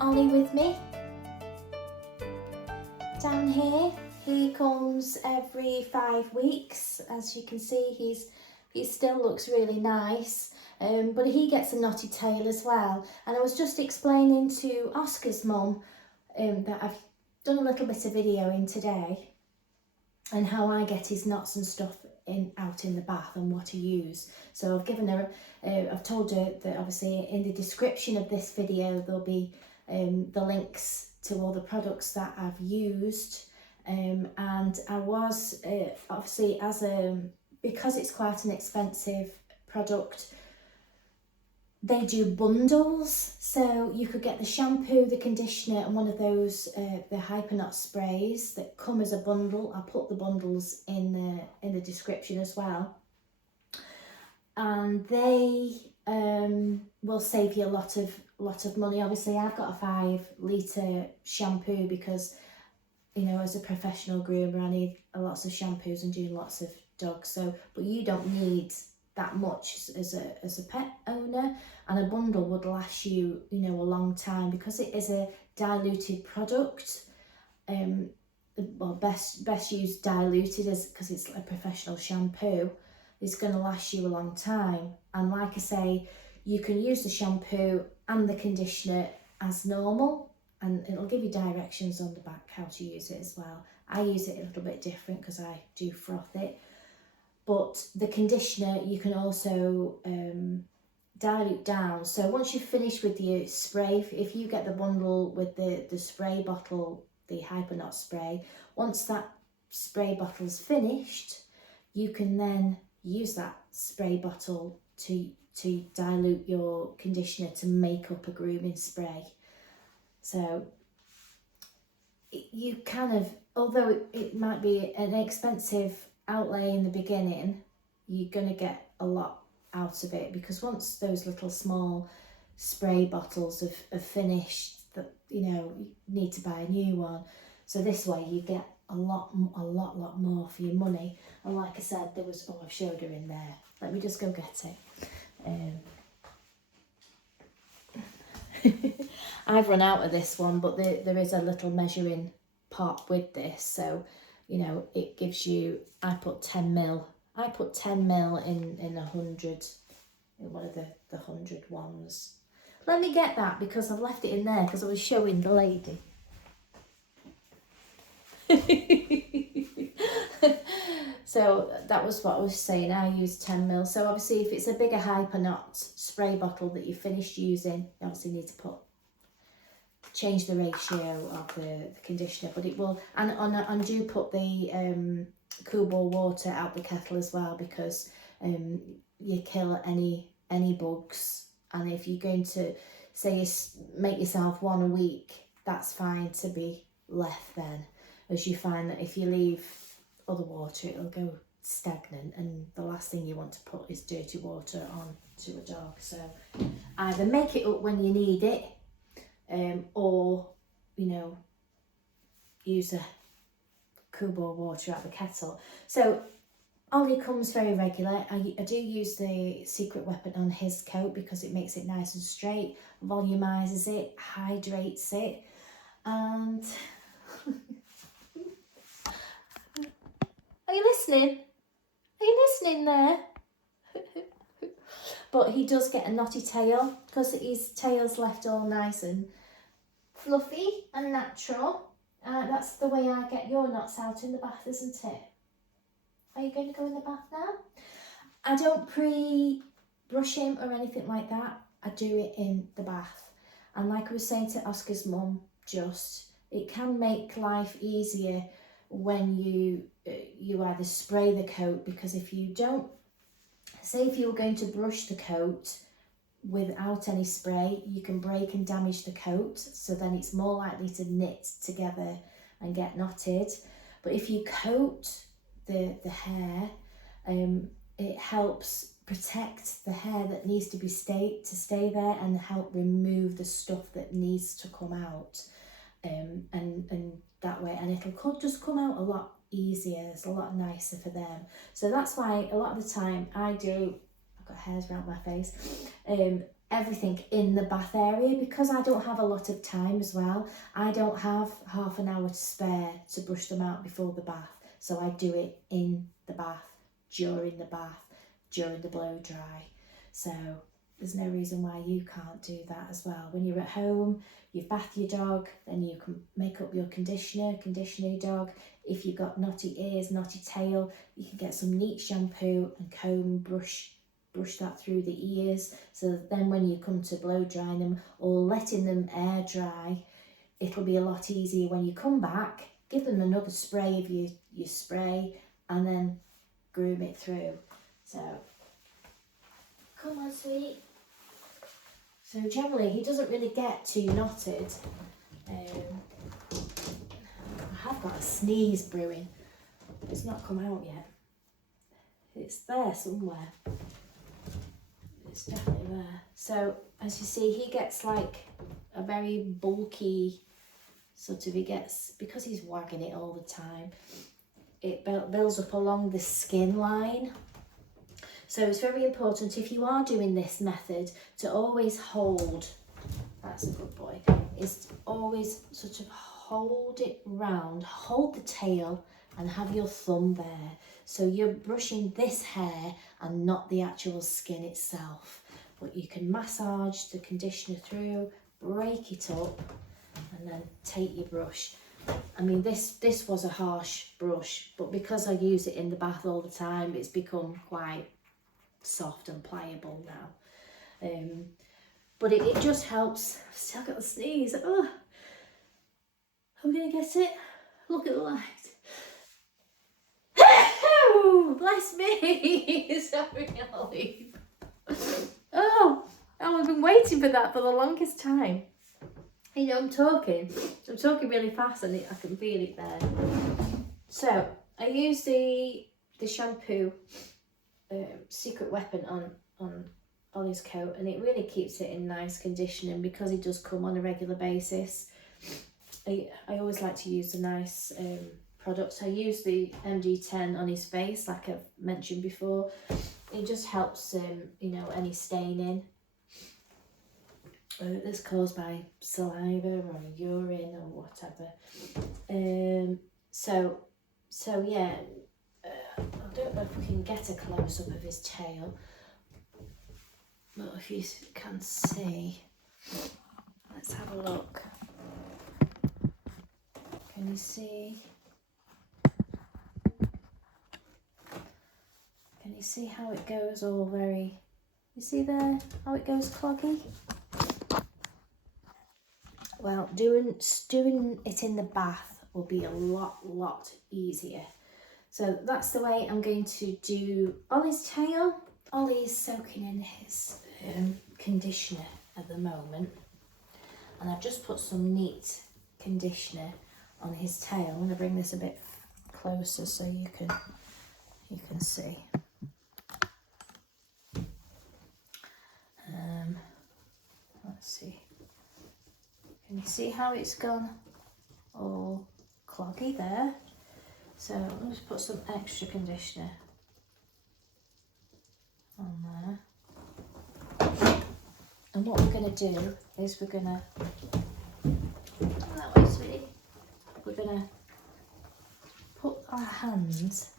Ollie with me. Down here, he comes every 5 weeks. As you can see, he still looks really nice, but he gets a knotty tail as well. And I was just explaining to Oscar's mum that I've done a little bit of video in today and how I get his knots and stuff out in the bath and what to use. So I've given her, I've told her that obviously in the description of this video there'll be the links to all the products that I've used, and I was obviously because it's quite an expensive product, they do bundles, so you could get the shampoo, the conditioner and one of those the Hyper Knot sprays that come as a bundle. I'll put the bundles in the description as well, and they will save you a lot of money. Obviously I've got a 5 litre shampoo because, you know, as a professional groomer I need lots of shampoos and doing lots of dogs, so but you don't need that much as a pet owner, and a bundle would last you, you know, a long time because it is a diluted product. Well, best use diluted as because it's a professional shampoo. It's going to last you a long time, and like I say, you can use the shampoo and the conditioner as normal, and it'll give you directions on the back how to use it as well. I use it a little bit different because I do froth it. But the conditioner you can also dilute down. So once you've finished with your spray, if you get the bundle with the spray bottle, the Hyper Knot spray, once that spray bottle's finished, you can then use that spray bottle to dilute your conditioner to make up a grooming spray. So you kind of, although it might be an expensive outlay in the beginning, you're going to get a lot out of it, because once those little small spray bottles are finished, that, you know, you need to buy a new one. So this way you get a lot more for your money. And like I said, there was, I've showed her in there. Let me just go get it. I've run out of this one, but there is a little measuring pot with this, so you know, it gives you, I put 10 mil in 100, in one of the 100 ones. Let me get that because I've left it in there because I was showing the lady. So that was what I was saying, I use 10 mil. So obviously if it's a bigger Hyper Knot spray bottle that you finished using, you obviously need to change the ratio of the conditioner, but it will, and do put the cool ball water out the kettle as well, because you kill any bugs. And if you're going to say you make yourself one a week, that's fine to be left then, as you find that if you leave other water it'll go stagnant, and the last thing you want to put is dirty water on to a dog. So either make it up when you need it, or, you know, use a cool ball water out the kettle. So Ollie comes very regular. I do use the Secret Weapon on his coat because it makes it nice and straight, volumizes it, hydrates it, and are you listening? Are you listening there? But he does get a knotty tail because his tail's left all nice and fluffy and natural. That's the way I get your knots out in the bath, isn't it? Are you going to go in the bath now? I don't pre-brush him or anything like that. I do it in the bath. And like I was saying to Oscar's mum, it can make life easier when you either spray the coat, because if you don't, say if you were going to brush the coat without any spray, you can break and damage the coat, so then it's more likely to knit together and get knotted. But if you coat the hair, it helps protect the hair that needs to stay there, and help remove the stuff that needs to come out, and that way, and it'll just come out a lot easier. It's a lot nicer for them. So that's why a lot of the time I've got hairs around my face, everything in the bath area, because I don't have a lot of time as well. I don't have half an hour to spare to brush them out before the bath, so I do it in the bath, during the blow dry. So there's no reason why you can't do that as well. When you're at home, you've bathed your dog, then you can make up your conditioner, condition your dog. If you've got knotty ears, knotty tail, you can get some neat shampoo and comb, brush that through the ears, so that then when you come to blow drying them or letting them air dry, it'll be a lot easier when you come back. Give them another spray of your spray and then groom it through. So come on, sweet. So generally he doesn't really get too knotted. I have got a sneeze brewing. It's not come out yet. It's there somewhere. It's definitely there. So as you see, he gets like a very bulky sort of, because he's wagging it all the time, it builds up along the skin line. So it's very important, if you are doing this method, to always hold, that's a good boy, is to always sort of hold it round, hold the tail and have your thumb there. So you're brushing this hair and not the actual skin itself. But you can massage the conditioner through, break it up, and then take your brush. I mean, this was a harsh brush, but because I use it in the bath all the time, it's become quite soft and pliable now. But it just helps. I've still got the sneeze. Oh, I'm gonna get it. Look at the light. Bless me. Sorry, Ollie. Oh, I've been waiting for that for the longest time. You know, I'm talking really fast and I can feel it there. So I use the shampoo Secret Weapon on Ollie's coat, and it really keeps it in nice condition, and because he does come on a regular basis, I always like to use the nice products. I use the MD10 on his face, like I've mentioned before. It just helps you know, any staining that's caused by saliva or urine or whatever. So yeah, I don't know if we can get a close-up of his tail, but if you can see, let's have a look. Can you see? Can you see how it goes all very, you see there how it goes cloggy? Well, doing it in the bath will be a lot easier. So that's the way I'm going to do Ollie's tail. Ollie is soaking in his conditioner at the moment, and I've just put some neat conditioner on his tail. I'm going to bring this a bit closer so you can see. Let's see. Can you see how it's gone all cloggy there? So I'll just put some extra conditioner on there. And what we're going to do is we're going to, that way, sweetie. We're going to put our hands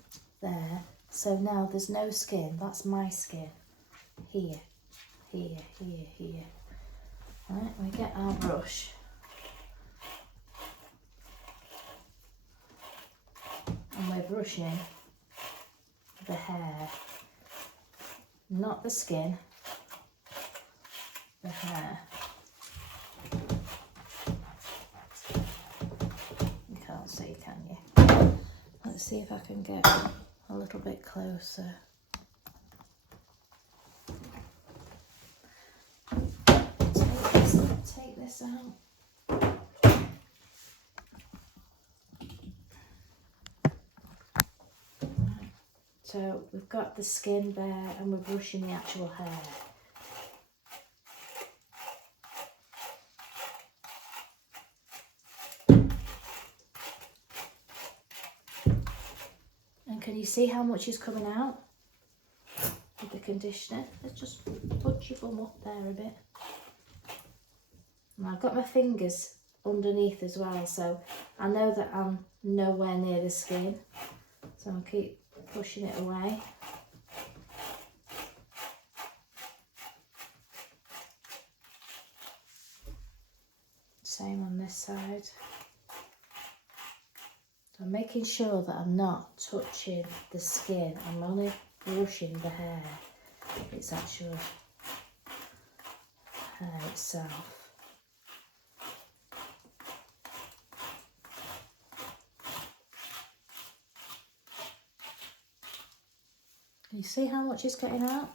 there. So now there's no skin. That's my skin. Here, here, here, here. Right, we get our brush. And we're brushing the hair, not the skin, the hair. You can't see, can you? Let's see if I can get a little bit closer. Take this out. So we've got the skin there and we're brushing the actual hair. And can you see how much is coming out? the conditioner. Let's just put your bum up there a bit. And I've got my fingers underneath as well, so I know that I'm nowhere near the skin, so I'll keep pushing it away. Same on this side. So I'm making sure that I'm not touching the skin, I'm only brushing the hair. It's actual hair itself. Can you see how much is getting out?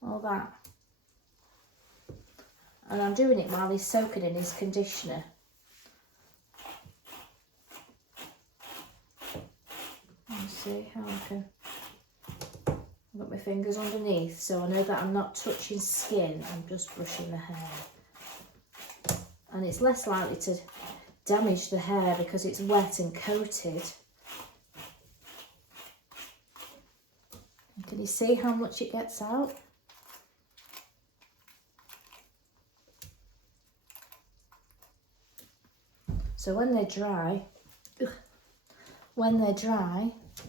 All that. And I'm doing it while he's soaking in his conditioner. You see how I can... I've got my fingers underneath, so I know that I'm not touching skin, I'm just brushing the hair. And it's less likely to damage the hair because it's wet and coated. And can you see how much it gets out? So when they're dry,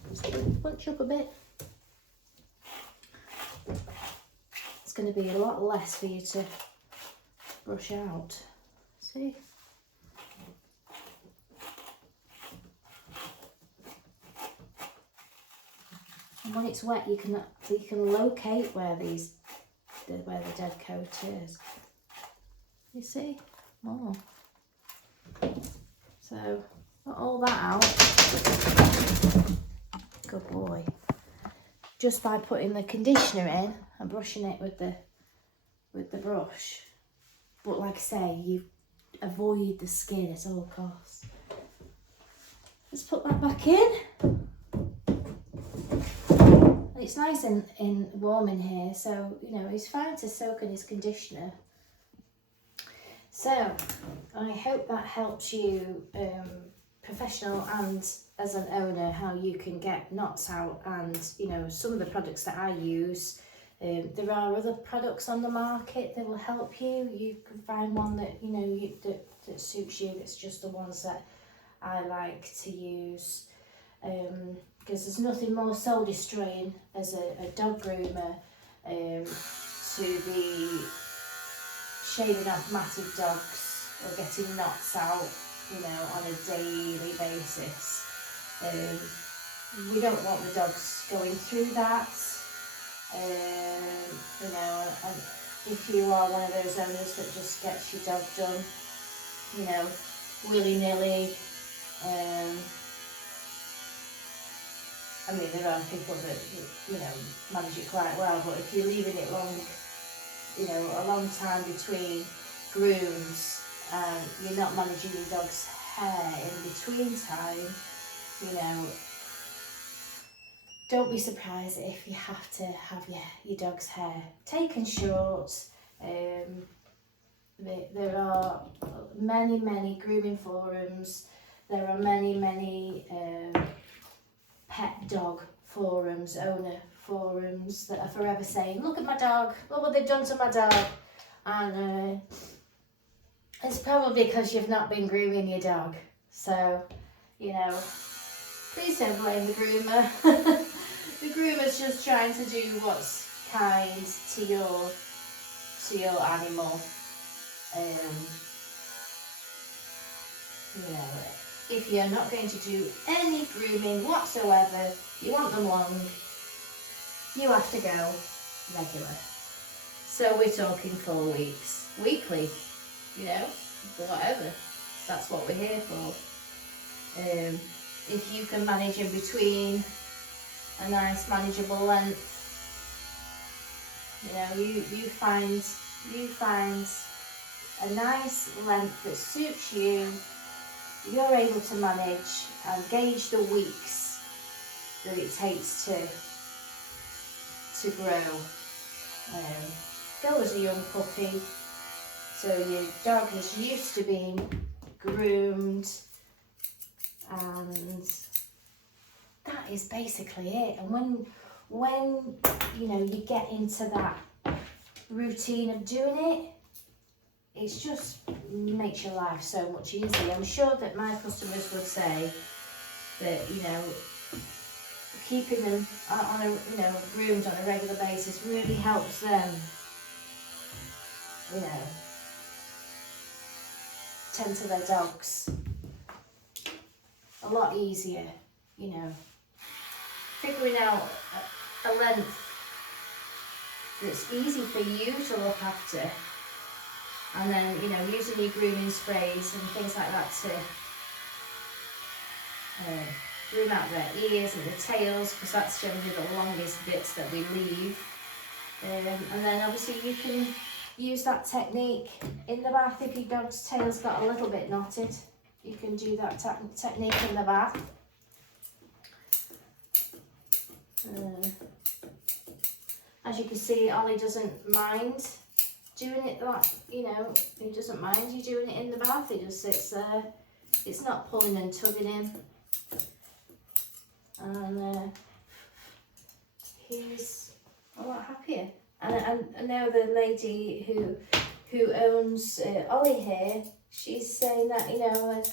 just bunch up a bit. It's going to be a lot less for you to brush out. See? And when it's wet, you can locate where the dead coat is. You see? Oh. So, got all that out. Good boy. Just by putting the conditioner in and brushing it with the brush. But like I say, you avoid the skin at all costs. Let's put that back in. And it's nice and warm in here, so you know he's fine to soak in his conditioner. So, I hope that helps you, professional and as an owner, how you can get knots out, and you know some of the products that I use. There are other products on the market that will help you. You can find one that you know that suits you. It's just the ones that I like to use, because there's nothing more soul destroying as a dog groomer to be shaving off massive dogs or getting knots out, you know, on a daily basis. We don't want the dogs going through that. You know, and if you are one of those owners that just gets your dog done, you know, willy-nilly, I mean, there are people that, you know, manage it quite well, but if you're leaving it long, you know, a long time between grooms and you're not managing your dog's hair in between time, you know, don't be surprised if you have to have your dog's hair taken short. There are many grooming forums. There are many pet dog forums, owner forums that are forever saying, look at my dog, look what they've done to my dog. And it's probably because you've not been grooming your dog. So, you know, please don't blame the groomer. The groomer's just trying to do what's kind to your animal. You know, if you're not going to do any grooming whatsoever, you want them long, you have to go regular. So we're talking 4 weeks, weekly, you know, whatever. That's what we're here for. If you can manage in between a nice manageable length, you know, you find a nice length that suits you, you're able to manage and gauge the weeks that it takes to grow. Go as a young puppy, so your dog is used to being groomed, and that is basically it. And when, you know, you get into that routine of doing it, it's just makes your life so much easier. I'm sure that my customers would say that, you know, keeping them on a, you know, groomed on a regular basis really helps them, you know, tend to their dogs a lot easier, you know. Figuring out a length that's easy for you to look after, and then, you know, using your grooming sprays and things like that to groom out their ears and the tails, because that's generally the longest bits that we leave. And then obviously you can use that technique in the bath. If your dog's tail's got a little bit knotted, you can do that technique in the bath. As you can see, Ollie doesn't mind doing it, like, you know, he doesn't mind you doing it in the bath. He just sits there. It's not pulling and tugging him. And he's a lot happier. And now the lady who owns Ollie here, she's saying that, you know,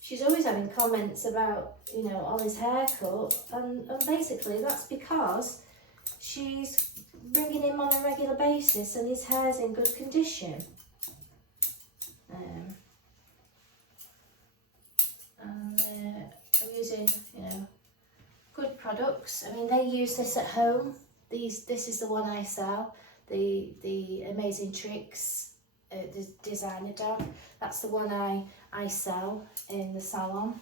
she's always having comments about, you know, Ollie's haircut, and basically that's because she's bringing him on a regular basis and his hair's in good condition. I'm using, you know, good products. I mean, they use this at home. This is the one I sell, the Amazing Tricks the designer dog. That's the one I sell in the salon,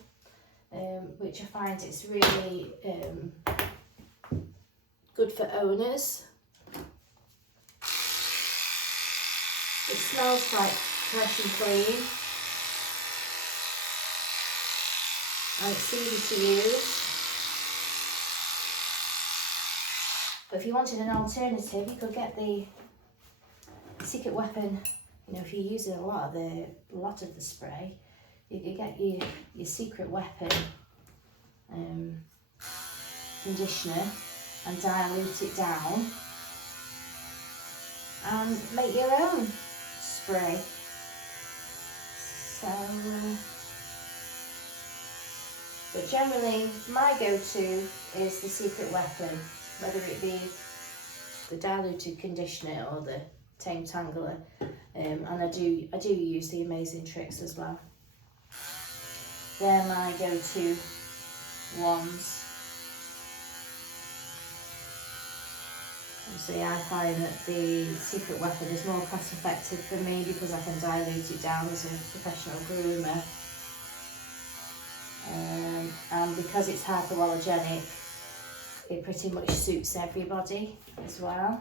which I find it's really good for owners. It smells quite fresh and clean, and it's easy to use. But if you wanted an alternative, you could get the Secret Weapon. You know, if you're using a lot of the spray, you could get your Secret Weapon conditioner and dilute it down and make your own spray. So, but generally my go-to is the Secret Weapon, whether it be the diluted conditioner or the tame tangler, and I do use the Amazing Tricks as well. They're my go-to ones. Obviously I find that the Secret Weapon is more cost effective for me because I can dilute it down as a professional groomer, and because it's hypoallergenic, it pretty much suits everybody as well.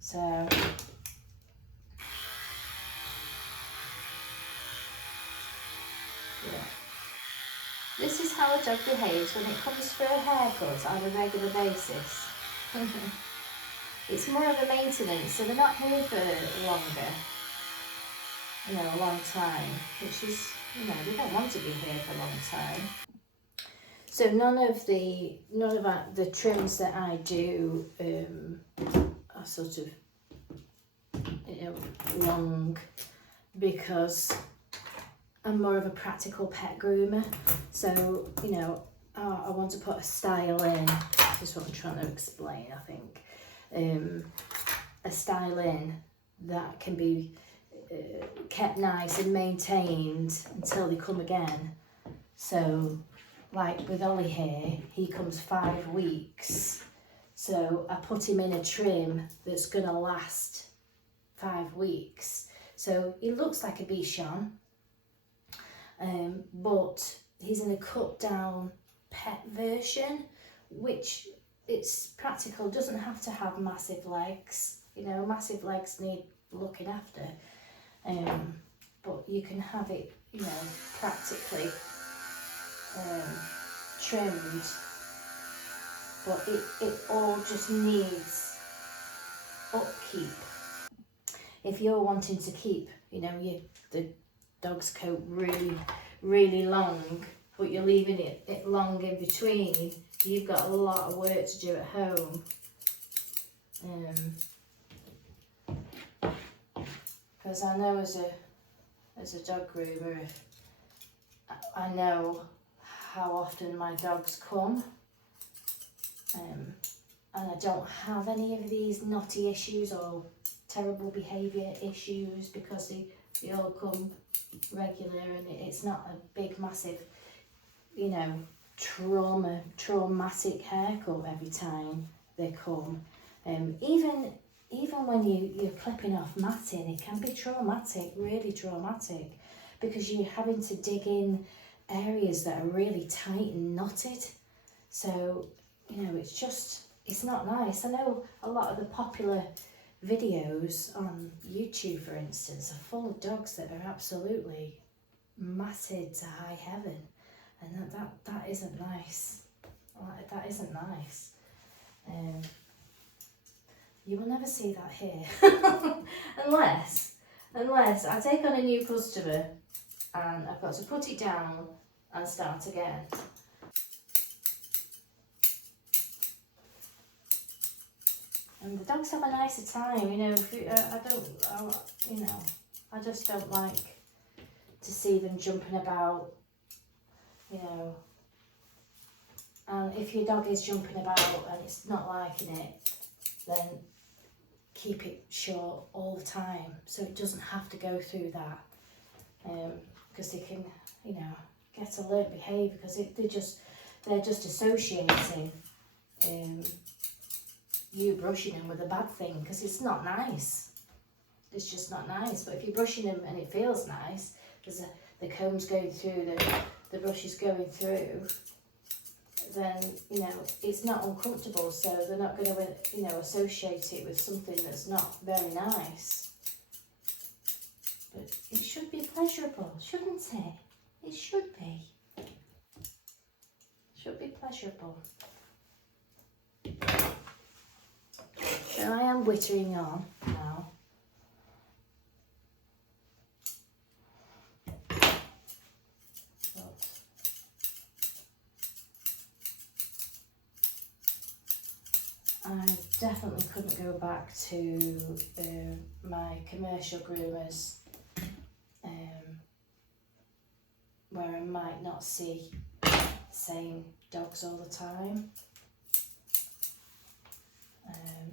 So yeah, this is how a dog behaves when it comes for a haircut on a regular basis. It's more of a maintenance, so they're not here for longer, you know, a long time, which is, you know, they don't want to be here for a long time. So none of the trims that I do are sort of, you know, long, because I'm more of a practical pet groomer. So, you know, I want to put a style in. This is what I'm trying to explain, I think. A style in that can be kept nice and maintained until they come again. So, like with Ollie here, he comes 5 weeks. So I put him in a trim that's gonna last 5 weeks. So he looks like a Bichon, but he's in a cut down pet version, which it's practical, doesn't have to have massive legs. You know, massive legs need looking after, but you can have it, you know, practically trimmed, but it all just needs upkeep. If you're wanting to keep, you know, the dog's coat really long, but you're leaving it long in between, you've got a lot of work to do at home. Because I know as a dog groomer, I know how often my dogs come, and I don't have any of these knotty issues or terrible behaviour issues because they all come regular, and it's not a big massive, you know, traumatic haircut every time they come. Even when you're clipping off matting, it can be traumatic, really traumatic, because you're having to dig in areas that are really tight and knotted. So, you know, it's not nice. I know a lot of the popular videos on YouTube, for instance, are full of dogs that are absolutely matted to high heaven, and that isn't nice. That isn't nice. You will never see that here, unless I take on a new customer and I've got to put it down and start again. And the dogs have a nicer time, you know. I just don't like to see them jumping about, you know. And if your dog is jumping about and it's not liking it, then keep it short all the time, so it doesn't have to go through that. Because they can, you know, get alert behaviour because they're just associating you brushing them with a bad thing, because it's not nice. It's just not nice. But if you're brushing them and it feels nice, because the comb's going through, the brush is going through, then, you know, it's not uncomfortable, so they're not going to, you know, associate it with something that's not very nice. But it should be pleasurable, shouldn't it? It should be. It should be pleasurable. So I am whittering on now. I definitely couldn't go back to my commercial groomers, where I might not see the same dogs all the time.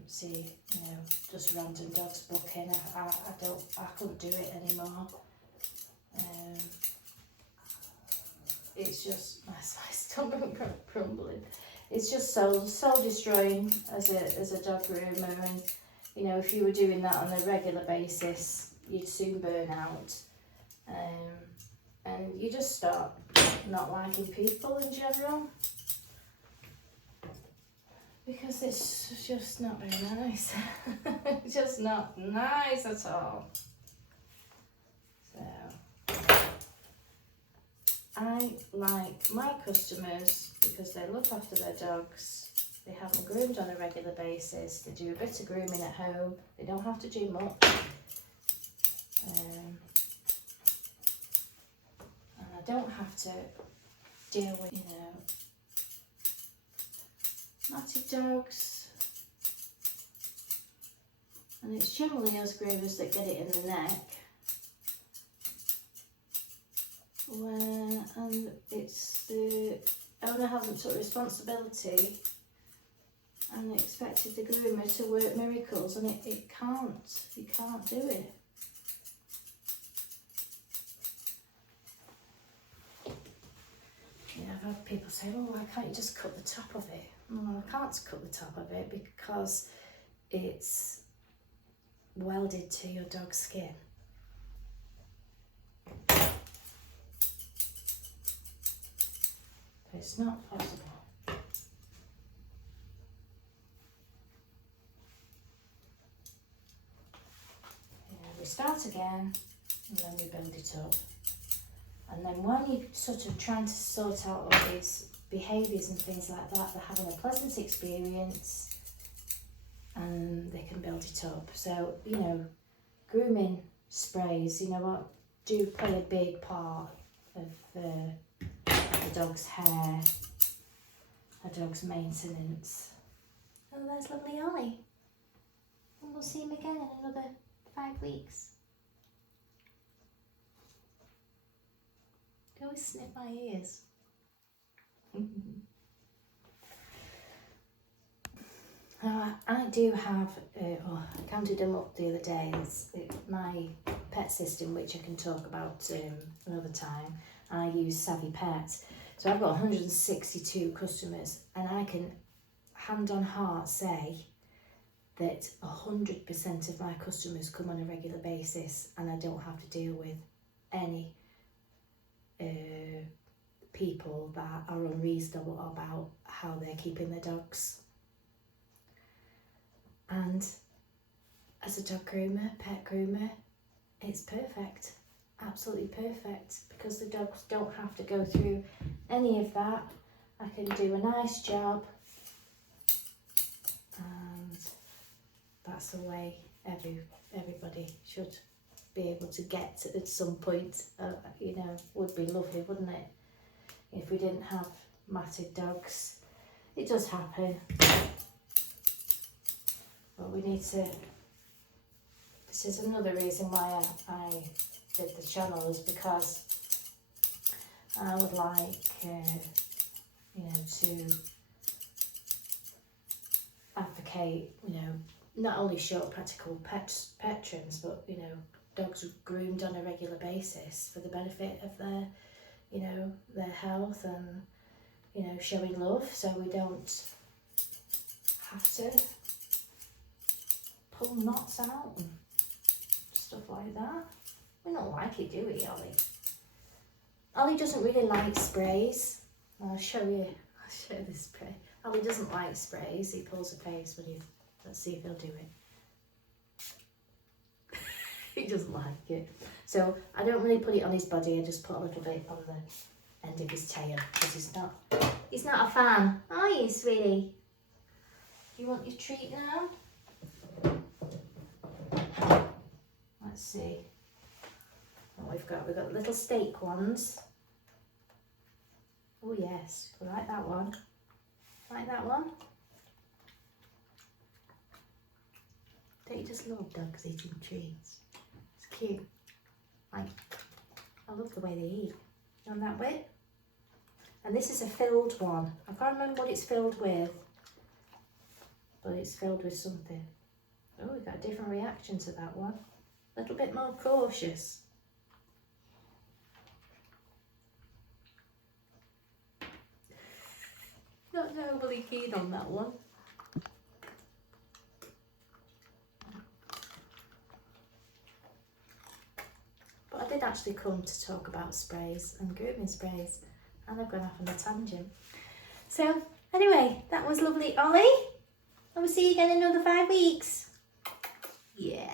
See, you know, just random dogs booking. I couldn't do it anymore. It's just my stomach crumbling. It's just soul destroying as a dog groomer, and you know, if you were doing that on a regular basis, you'd soon burn out, and you just start not liking people in general, because it's just not very nice. It's just not nice at all. So I like my customers because they look after their dogs, they have them groomed on a regular basis, they do a bit of grooming at home, they don't have to do much. And I don't have to deal with, you know, matted dogs. And it's generally us groomers that get it in the neck. And it's the owner hasn't took responsibility and expected the groomer to work miracles, and you can't do it. Yeah, I've had people say, oh, why can't you just cut the top of it? Well, I can't cut the top of it because it's welded to your dog's skin. It's not possible. Yeah, we start again and then we build it up. And then when you're sort of trying to sort out all these behaviours and things like that, they're having a pleasant experience and they can build it up. So, you know, grooming sprays, you know what, do play a big part of the dog's hair a dog's maintenance. Oh, there's lovely Ollie. And we'll see him again in another 5 weeks. Go and snip my ears. I do have, I counted them up the other day. My pet system, which I can talk about another time. I use Savvy Pet. So I've got 162 customers, and I can hand on heart say that 100% of my customers come on a regular basis, and I don't have to deal with any people that are unreasonable about how they're keeping their dogs. And as a dog groomer, pet groomer, it's perfect, absolutely perfect, because the dogs don't have to go through any of that. I can do a nice job, and that's the way everybody should be able to get at some point. You know, would be lovely, wouldn't it, if we didn't have matted dogs. It does happen, but we need to. This is another reason why I did the channel, is because I would like you know, to advocate, you know, not only short practical pet trims, but, you know, dogs groomed on a regular basis for the benefit of their, you know, their health, and, you know, showing love, so we don't have to pull knots out and stuff like that. We don't like it, do we, Ollie? Ollie doesn't really like sprays. I'll show you the spray. Ollie doesn't like sprays. He pulls a face when let's see if he'll do it. He doesn't like it. So I don't really put it on his body, I just put a little bit on the end of his tail, because he's not a fan. Are you, sweetie? Do you want your treat now? Let's see what we've got. We've got little steak ones. Oh yes, I like that one. Like that one. Don't you just love dogs eating treats? It's cute. Like, I love the way they eat. On that bit. And this is a filled one. I can't remember what it's filled with, but it's filled with something. Oh, we've got a different reaction to that one. A little bit more cautious. Not overly keen on that one. But I did actually come to talk about sprays and grooming sprays, and I've gone off on a tangent. So anyway, that was lovely, Ollie. I will see you again in another 5 weeks. Yeah.